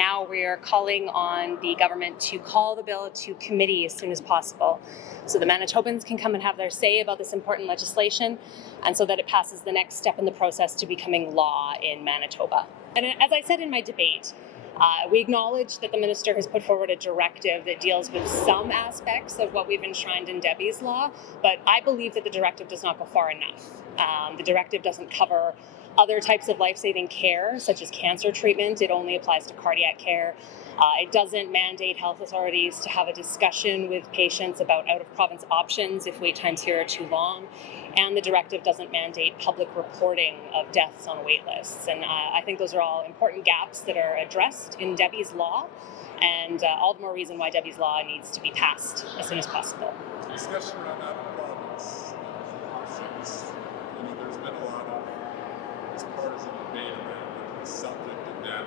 now we're calling on the government to call the bill to committee as soon as possible, so the Manitobans can come and have their say about this important legislation, and so that it passes the next step in the process to becoming law in Manitoba. And as I said in my debate, we acknowledge that the minister has put forward a directive that deals with some aspects of what we've enshrined in Debbie's law, but I believe that the directive does not go far enough. The directive doesn't cover other types of life-saving care, such as cancer treatment. It only applies to cardiac care. It doesn't mandate health authorities to have a discussion with patients about out-of-province options if wait times here are too long. And the directive doesn't mandate public reporting of deaths on wait lists. And I think those are all important gaps that are addressed in Debbie's law, and all the more reason why Debbie's law needs to be passed as soon as possible. Discussion around out-of-province options. There's been a lot of partisan debate around the subject of that.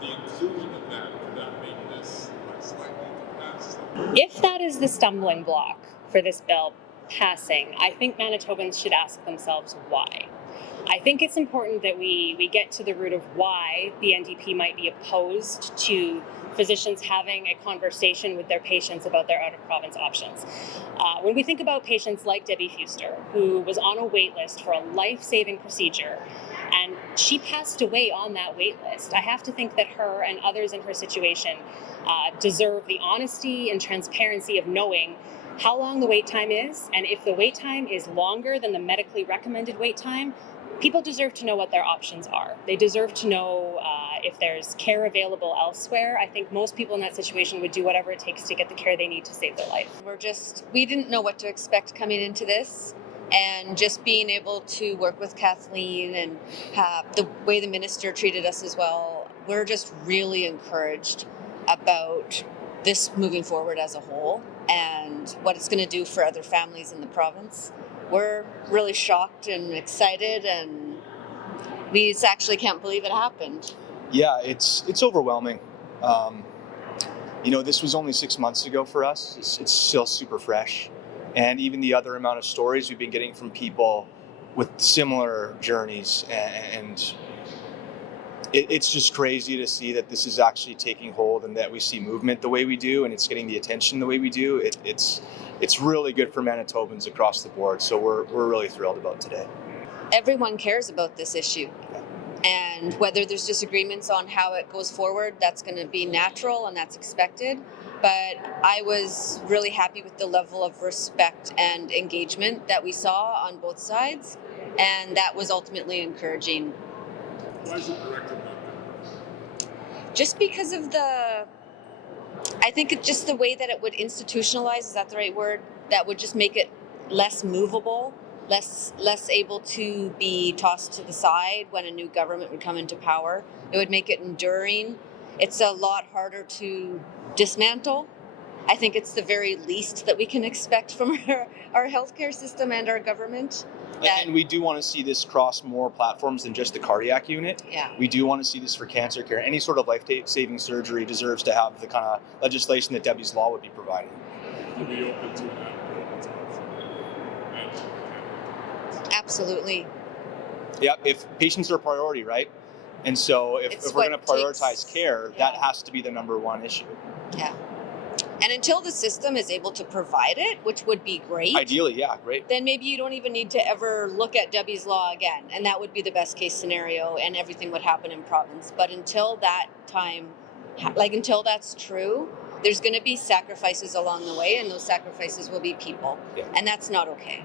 The inclusion of that, could that make this less likely to pass? If that is the stumbling block for this bill passing, I think Manitobans should ask themselves why. I think it's important that we get to the root of why the NDP might be opposed to physicians having a conversation with their patients about their out-of-province options. When we think about patients like Debbie Fewster, who was on a wait list for a life-saving procedure, and she passed away on that wait list, I have to think that her and others in her situation deserve the honesty and transparency of knowing how long the wait time is, and if the wait time is longer than the medically recommended wait time, people deserve to know what their options are. They deserve to know if there's care available elsewhere. I think most people in that situation would do whatever it takes to get the care they need to save their life. We didn't know what to expect coming into this, and just being able to work with Kathleen and the way the minister treated us as well, we're just really encouraged about this moving forward as a whole and what it's going to do for other families in the province. We're really shocked and excited, and we actually can't believe it happened. Yeah, it's overwhelming. This was only 6 months ago for us. It's still super fresh. And even the other amount of stories we've been getting from people with similar journeys, and it's just crazy to see that this is actually taking hold and that we see movement the way we do, and it's getting the attention the way we do. It's really good for Manitobans across the board. So we're really thrilled about today. Everyone cares about this issue. And whether there's disagreements on how it goes forward, that's going to be natural and that's expected. But I was really happy with the level of respect and engagement that we saw on both sides. And that was ultimately encouraging. Why is it directed like that? Just because of I think it's just the way that it would institutionalize, is that the right word? That would just make it less movable, less able to be tossed to the side when a new government would come into power. It would make it enduring. It's a lot harder to dismantle. I think it's the very least that we can expect from our healthcare system and our government. And we do want to see this cross more platforms than just the cardiac unit. Yeah. We do want to see this for cancer care. Any sort of life-saving surgery deserves to have the kind of legislation that Debbie's law would be providing. To be open to that. Absolutely. Yeah, if patients are a priority, right? And so if we're going to prioritize care, that has to be the number one issue. Yeah. And until the system is able to provide it, which would be great. Ideally, yeah, great. Then maybe you don't even need to ever look at Debbie's law again. And that would be the best case scenario, and everything would happen in province. But until that time, until that's true, there's going to be sacrifices along the way, and those sacrifices will be people. Yeah. And that's not okay.